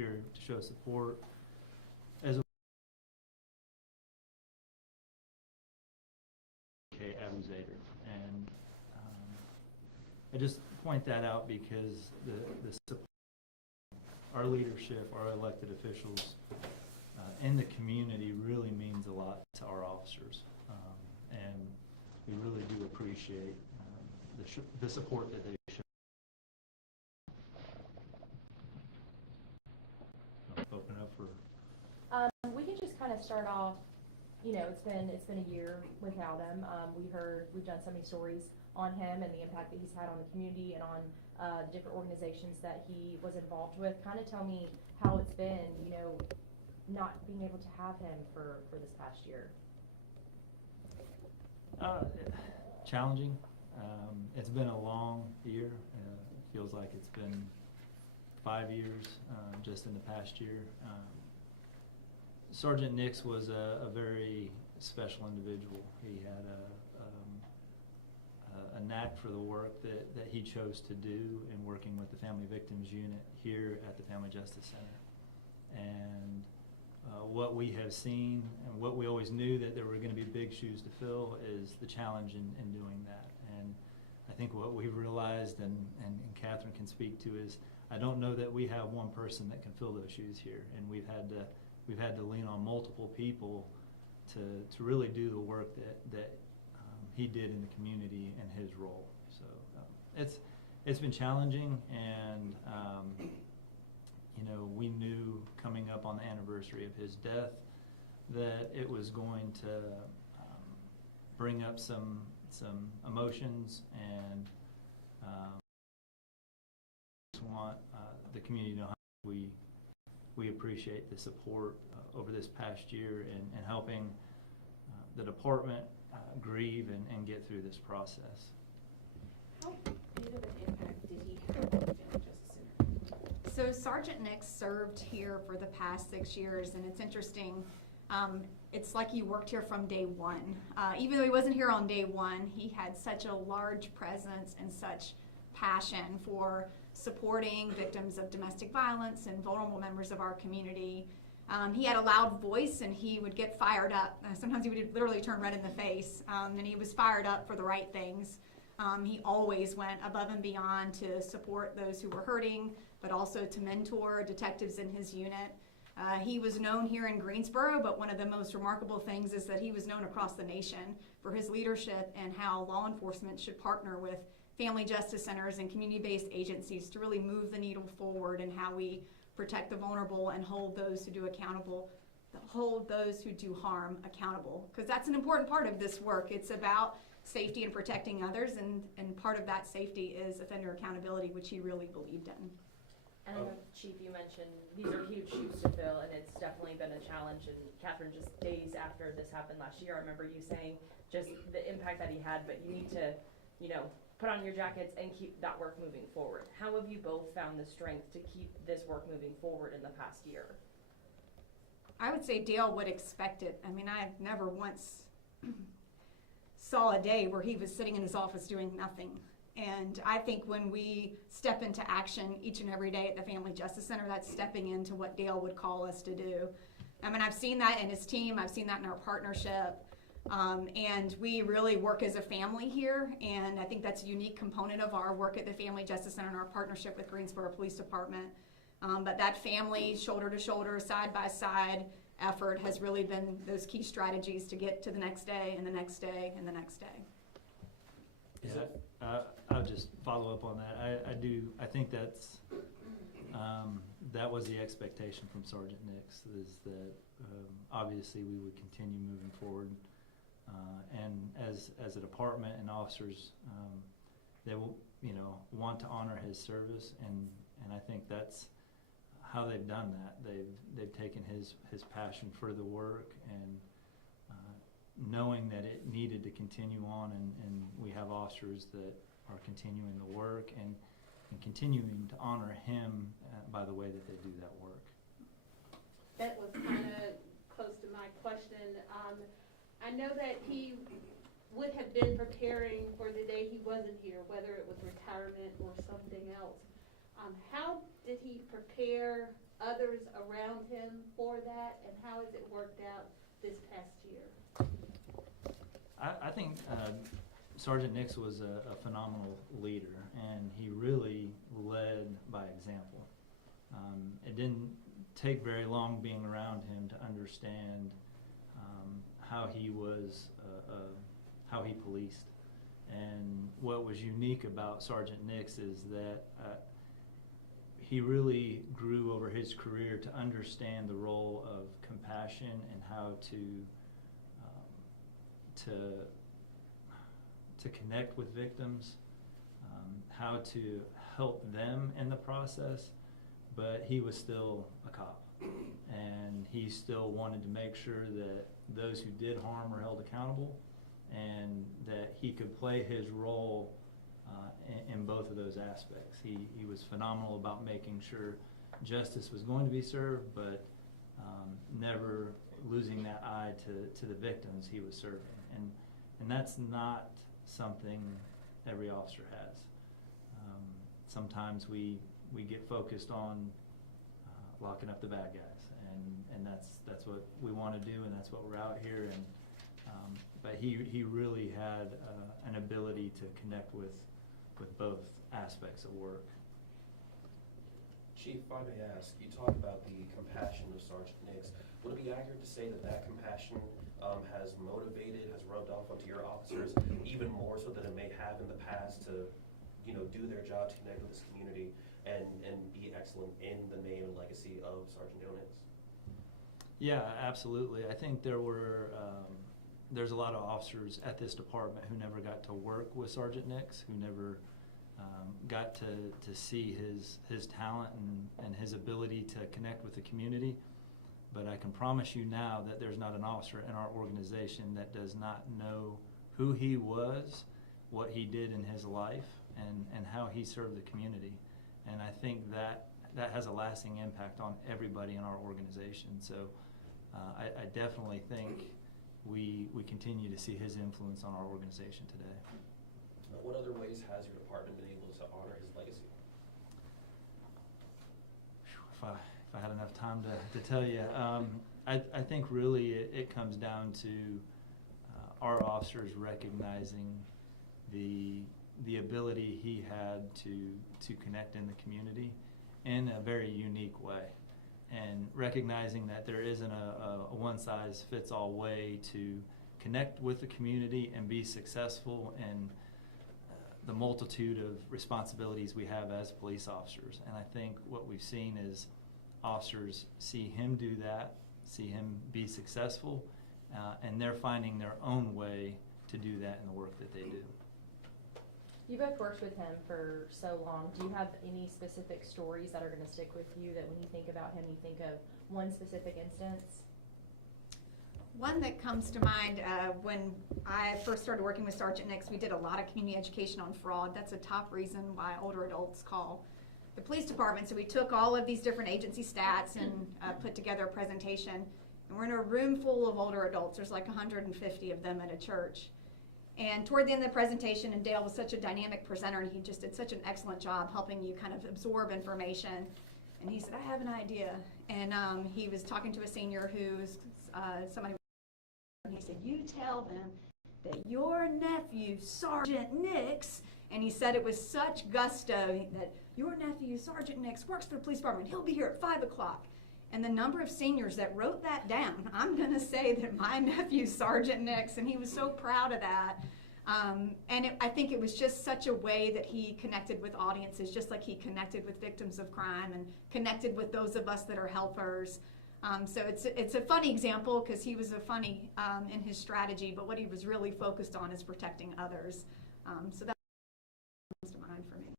here to show support. As a abusator, and I just point that out because the support, our leadership, our elected officials in the community really means a lot to our officers, and we really do appreciate the support that they show. Open up for. We can just kind of start off. You know, it's been a year without him. We've done so many stories on him and the impact that he's had on the community and on the different organizations that he was involved with. Kind of tell me how it's been, you know, not being able to have him for this past year. Challenging. It's been a long year. It feels like it's been 5 years just in the past year. Sergeant Nix was a very special individual. He had a knack for the work that he chose to do in working with the Family Victims Unit here at the Family Justice Center. And what we have seen and what we always knew that there were going to be big shoes to fill is the challenge in doing that. And I think what we've realized, and Catherine can speak to, is I don't know that we have one person that can fill those shoes here, and we've had to lean on multiple people to really do the work that he did in the community and his role. So it's been challenging, and you know, we knew coming up on the anniversary of his death that it was going to bring up some emotions, and just want the community to know how we appreciate the support over this past year and helping the department grieve and get through this process. How big of an impact did he have on the Family Justice Center? So Sergeant Nix served here for the past 6 years, and it's interesting. It's like he worked here from day one. Even though he wasn't here on day one, he had such a large presence and such passion for supporting victims of domestic violence and vulnerable members of our community. He had a loud voice, and he would get fired up. Sometimes he would literally turn red in the face, and he was fired up for the right things. He always went above and beyond to support those who were hurting, but also to mentor detectives in his unit. He was known here in Greensboro, but one of the most remarkable things is that he was known across the nation for his leadership and how law enforcement should partner with family justice centers and community-based agencies to really move the needle forward in how we protect the vulnerable and hold those who do harm accountable. Because that's an important part of this work. It's about safety and protecting others, and part of that safety is offender accountability, which he really believed in. And I know, Chief, you mentioned these are huge shoes to fill, and it's definitely been a challenge. And Catherine, just days after this happened last year, I remember you saying just the impact that he had, but you need to, you know, put on your jackets and keep that work moving forward. How have you both found the strength to keep this work moving forward in the past year? I would say Dale would expect it. I mean, I never once saw a day where he was sitting in his office doing nothing. And I think when we step into action each and every day at the Family Justice Center, that's stepping into what Dale would call us to do. I mean, I've seen that in his team. I've seen that in our partnership. And we really work as a family here, and I think that's a unique component of our work at the Family Justice Center and our partnership with Greensboro Police Department. But that family, shoulder to shoulder, side by side effort has really been those key strategies to get to the next day and the next day and the next day. Yeah, I'll just follow up on that. I think that's that was the expectation from Sergeant Nix, is that obviously we would continue moving forward. And as a department and officers, they will, you know, want to honor his service, and I think that's how they've done that. They've taken his passion for the work, and knowing that it needed to continue on, and we have officers that are continuing the work and continuing to honor him by the way that they do that work. That was kind of close to my question. I know that he would have been preparing for the day he wasn't here, whether it was retirement or something else. How did he prepare others around him for that, and how has it worked out this past year? I think Sergeant Nix was a phenomenal leader, and he really led by example. It didn't take very long being around him to understand how he was, how he policed. And what was unique about Sergeant Nix is that he really grew over his career to understand the role of compassion and how to connect with victims, how to help them in the process, but he was still a cop. And he still wanted to make sure that those who did harm were held accountable, and that he could play his role in both of those aspects. He was phenomenal about making sure justice was going to be served, but never losing that eye to the victims he was serving. And that's not something every officer has. Sometimes we get focused on locking up the bad guys, and that's what we want to do, and that's what we're out here. And but he really had an ability to connect with both aspects of work. Chief, if I may ask, you talk about the compassion of Sergeant Nix. Would it be accurate to say that compassion has motivated, has rubbed off onto your officers even more so than it may have in the past to, do their job to connect with this community and be excellent in the name and legacy of Sergeant Dale Nix? Yeah, absolutely. I think there's a lot of officers at this department who never got to work with Sergeant Nix, who never got to see his talent and his ability to connect with the community. But I can promise you now that there's not an officer in our organization that does not know who he was, what he did in his life, and how he served the community. And I think that has a lasting impact on everybody in our organization. So I definitely think we continue to see his influence on our organization today. What other ways has your department been able to honor his legacy? If I had enough time to tell you, I think really it comes down to our officers recognizing the ability he had to connect in the community in a very unique way, and recognizing that there isn't a one-size-fits-all way to connect with the community and be successful in the multitude of responsibilities we have as police officers. And I think what we've seen is officers see him do that, see him be successful, and they're finding their own way to do that in the work that they do. You both worked with him for so long. Do you have any specific stories that are going to stick with you, that when you think about him, you think of one specific instance? One that comes to mind, when I first started working with Sergeant Nix, we did a lot of community education on fraud. That's a top reason why older adults call the police department. So we took all of these different agency stats and put together a presentation. And we're in a room full of older adults. There's like 150 of them at a church. And toward the end of the presentation, and Dale was such a dynamic presenter, and he just did such an excellent job helping you kind of absorb information. And he said, I have an idea. And he was talking to a senior who's somebody, and he said, you tell them that your nephew, Sergeant Nix, and he said it with such gusto that your nephew, Sergeant Nix, works for the police department. He'll be here at 5 o'clock. And the number of seniors that wrote that down, I'm going to say that my nephew, Sergeant Nix, and he was so proud of that. I think it was just such a way that he connected with audiences, just like he connected with victims of crime and connected with those of us that are helpers. So it's a funny example because he was a funny in his strategy, but what he was really focused on is protecting others. So that comes to mind for me.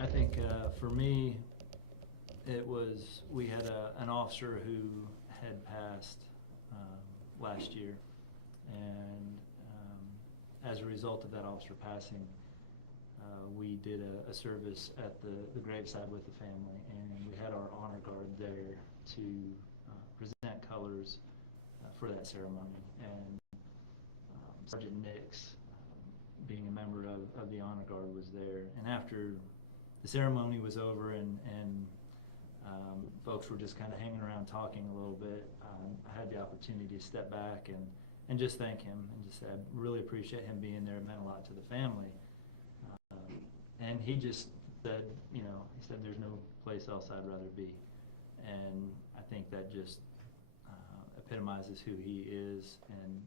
I think for me, we had an officer who had passed last year, and as a result of that officer passing, we did a service at the graveside with the family, and we had our honor guard there to present colors for that ceremony. And Sergeant Nix, being a member of the honor guard, was there. And after the ceremony was over and folks were just kind of hanging around talking a little bit, I had the opportunity to step back and just thank him and just say I really appreciate him being there. It meant a lot to the family. And he just said, he said there's no place else I'd rather be. And I think that just epitomizes who he is and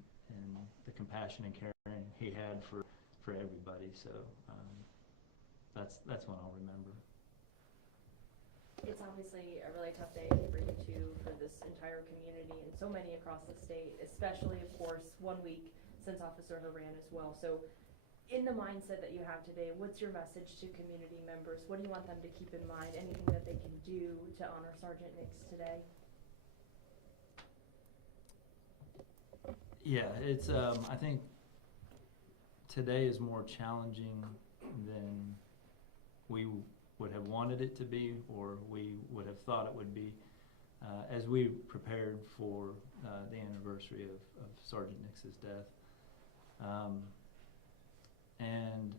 the compassion and caring he had for everybody. So that's one I'll remember. It's obviously a really tough day for you two, for this entire community, and so many across the state, especially, of course, 1 week since Officer Horan as well. So in the mindset that you have today, what's your message to community members? What do you want them to keep in mind? Anything that they can do to honor Sergeant Nix today? Yeah, it's I think today is more challenging than we would have wanted it to be, or we would have thought it would be, as we prepared for the anniversary of Sergeant Nix's death. And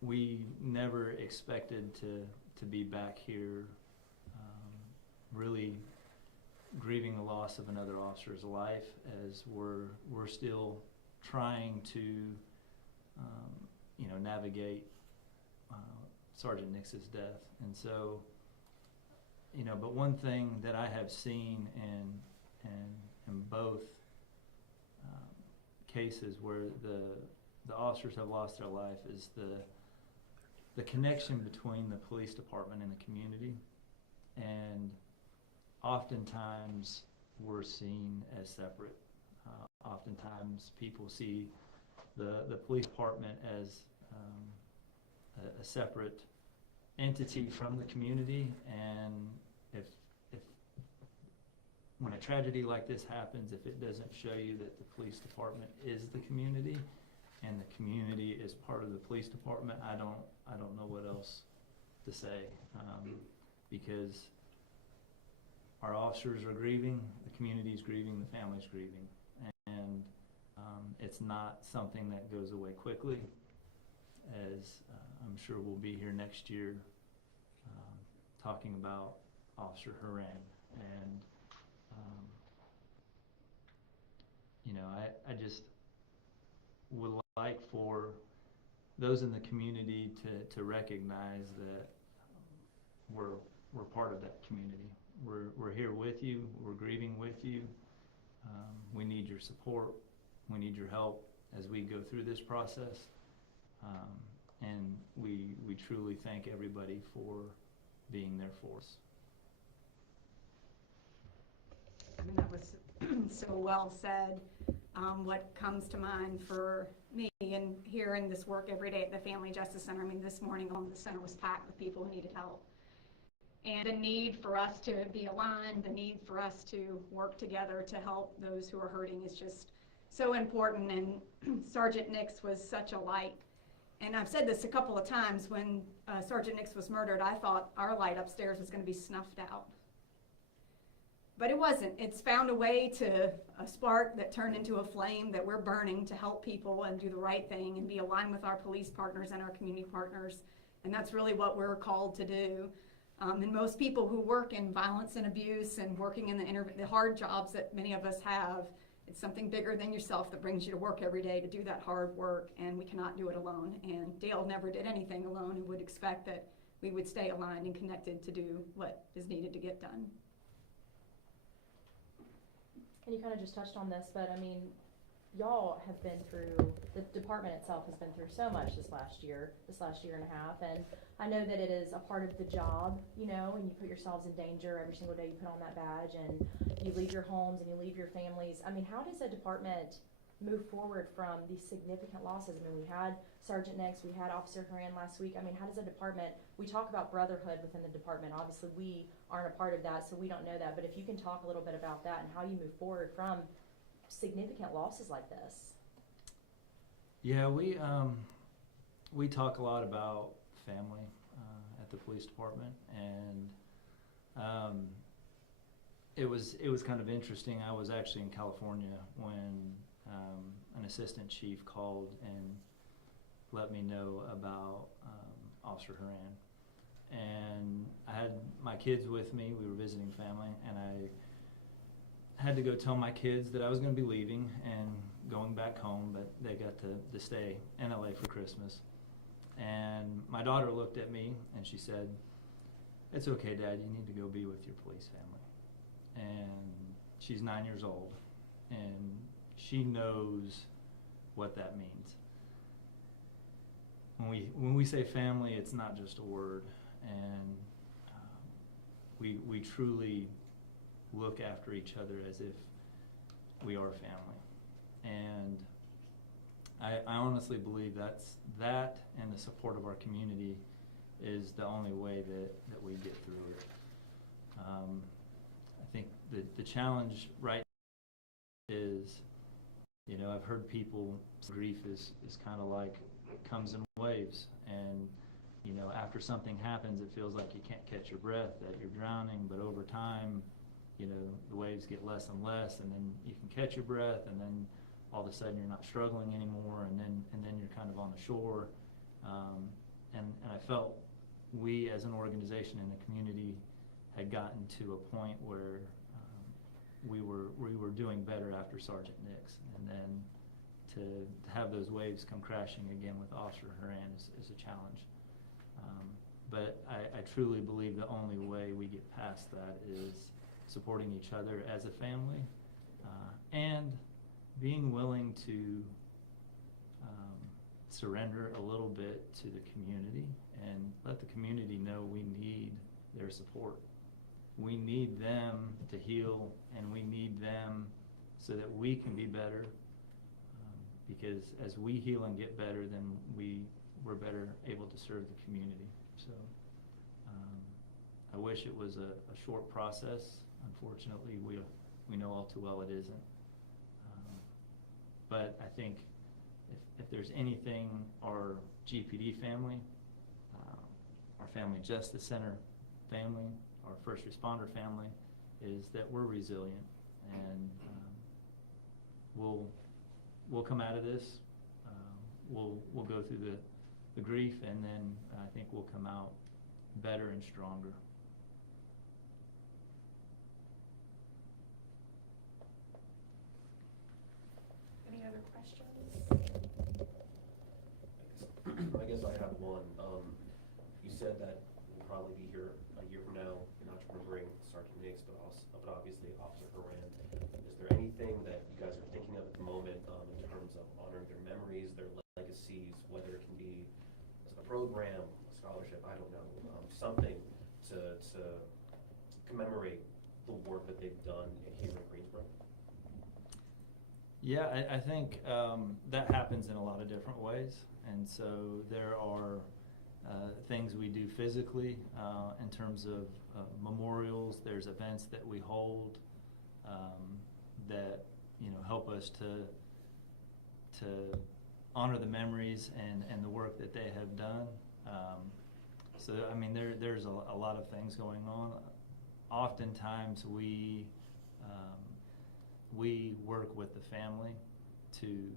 we never expected to be back here really grieving the loss of another officer's life, as we're still trying to navigate Sergeant Nix's death. And so, but one thing that I have seen in both cases where the officers have lost their life is the connection between the police department and the community. And oftentimes we're seen as separate. Oftentimes people see the police department as a separate entity from the community, and if when a tragedy like this happens, if it doesn't show you that the police department is the community and the community is part of the police department, I don't know what else to say, because our officers are grieving, the community's grieving, the family's grieving, and it's not something that goes away quickly, as I'm sure we'll be here next year talking about Officer Horan. And I just would like for those in the community to recognize that we're part of that community. We're here with you, we're grieving with you. We need your support, we need your help as we go through this process. And we truly thank everybody for being there for us. That was so well said. What comes to mind for me, and here in this work every day at the Family Justice Center, this morning the center was packed with people who needed help. And the need for us to be aligned, the need for us to work together to help those who are hurting is just so important. And Sergeant Nix was such a light. And I've said this a couple of times, when Sergeant Nix was murdered, I thought our light upstairs was going to be snuffed out. But it wasn't. It's found a way to a spark that turned into a flame that we're burning to help people and do the right thing and be aligned with our police partners and our community partners. And that's really what we're called to do. And most people who work in violence and abuse and working in the hard jobs that many of us have, it's something bigger than yourself that brings you to work every day to do that hard work, and we cannot do it alone. And Dale never did anything alone, and would expect that we would stay aligned and connected to do what is needed to get done. And you kind of just touched on this, but y'all have been through, the department itself has been through so much this last year and a half, and I know that it is a part of the job, and you put yourselves in danger every single day you put on that badge, and you leave your homes and you leave your families. How does a department move forward from these significant losses? We had Sergeant Nix, we had Officer Horan last week. How does a department, we talk about brotherhood within the department, obviously we aren't a part of that, so we don't know that, but if you can talk a little bit about that and how you move forward from significant losses like this. Yeah, we talk a lot about family at the police department, and it was kind of interesting. I was actually in California when an assistant chief called and let me know about Officer Horan, and I had my kids with me. We were visiting family, and I had to go tell my kids that I was going to be leaving and going back home, but they got to stay in LA for Christmas. And my daughter looked at me and she said, "It's okay, Dad, you need to go be with your police family." And she's 9 years old, and she knows what that means. When we say family, it's not just a word, and we truly look after each other as if we are family. And I honestly believe that and the support of our community is the only way that we get through it. I think the challenge right now is, I've heard people, grief is kind of like, it comes in waves, and after something happens, it feels like you can't catch your breath, that you're drowning, but over time, the waves get less and less, and then you can catch your breath, and then all of a sudden you're not struggling anymore, and then you're kind of on the shore. And I felt we as an organization in the community had gotten to a point where we were doing better after Sergeant Nix, and then to have those waves come crashing again with Officer Horan is a challenge. But I truly believe the only way we get past that is supporting each other as a family, and being willing to surrender a little bit to the community and let the community know we need their support. We need them to heal, and we need them so that we can be better, because as we heal and get better, then we're better able to serve the community. So I wish it was a short process. Unfortunately, we know all too well it isn't. But I think if there's anything our GPD family, our Family Justice Center family, our first responder family, is that we're resilient, and we'll come out of this. We'll go through the grief, and then I think we'll come out better and stronger. Any other questions? I guess I have one. You said that we'll probably be here a year from now, not remembering Sergeant Nix, but obviously Officer Horan. Is there anything that you guys are thinking of at the moment in terms of honoring their memories, their legacies, whether it can be a program, a scholarship, I don't know, something to commemorate the work that they've done here in Greensboro? Yeah, I think that happens in a lot of different ways, and so there are things we do physically in terms of memorials. There's events that we hold that help us to honor the memories and the work that they have done. So I mean, there's a lot of things going on. Oftentimes we work with the family to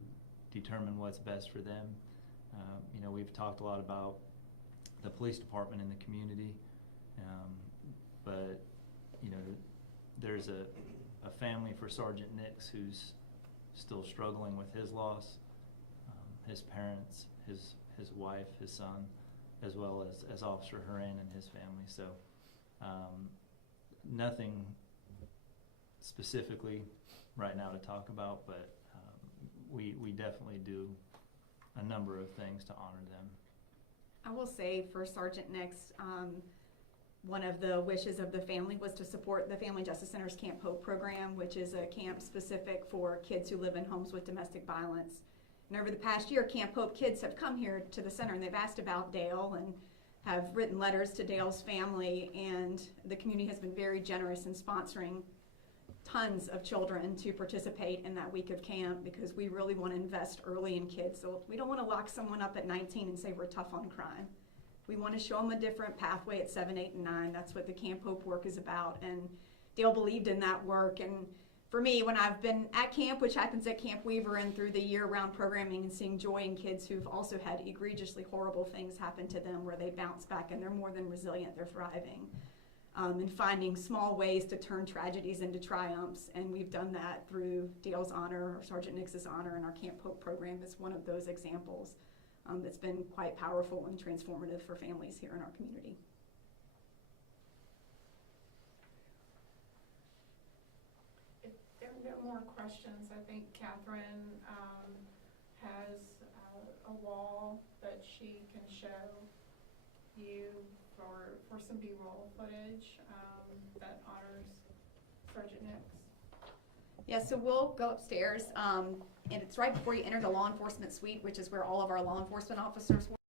determine what's best for them. We've talked a lot about the police department in the community, but there's a family for Sergeant Nix who's still struggling with his loss, his parents, his wife, his son, as well as Officer Horan and his family. So nothing specifically right now to talk about, but we definitely do a number of things to honor them. I will say for Sergeant Nix, one of the wishes of the family was to support the Family Justice Center's Camp Hope program, which is a camp specific for kids who live in homes with domestic violence. And over the past year, Camp Hope kids have come here to the center and they've asked about Dale and have written letters to Dale's family, and the community has been very generous in sponsoring tons of children to participate in that week of camp, because we really want to invest early in kids. So we don't want to lock someone up at 19 and say we're tough on crime. We want to show them a different pathway at 7, 8, and 9. That's what the Camp Hope work is about. And Dale believed in that work, and for me, when I've been at camp, which happens at Camp Weaver, and through the year-round programming and seeing joy in kids who've also had egregiously horrible things happen to them where they bounce back and they're more than resilient, they're thriving. And finding small ways to turn tragedies into triumphs, and we've done that through Dale's honor, or Sergeant Nix's honor, and our Camp Hope program is one of those examples that's been quite powerful and transformative for families here in our community. If there are no more questions, I think Catherine has a wall that she can show you for some B-roll footage that honors Sergeant Nix. Yeah, so we'll go upstairs, and it's right before you enter the law enforcement suite, which is where all of our law enforcement officers work.